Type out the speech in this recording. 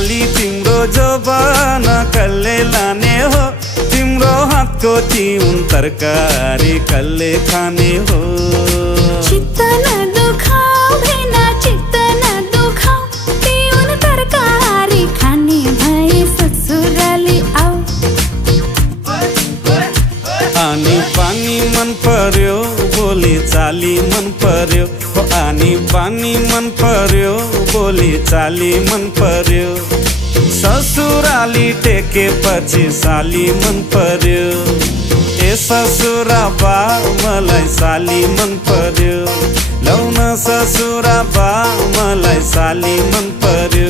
साली तिम्रो जोबन कसले लाने हो, तिम्रो हातको तिउन तरकारी कसले खाने हो। चित्त नदुखाऊ भेना चित्त नदुखाऊ, तिउन तरकारी खाने भए ससुराली आऊ। आनी पानी मन पर्यो बोली चाली मन पर्यो, हो आनी पानी मन पर्यो बोली चाली मन पर्यो। ससुराली टेकेपछि साली मन पर्यो, ए ससुरा बा मलाई साली मन पर्यो। लौ न ससुरा बा मलाई साली मन पर्यो।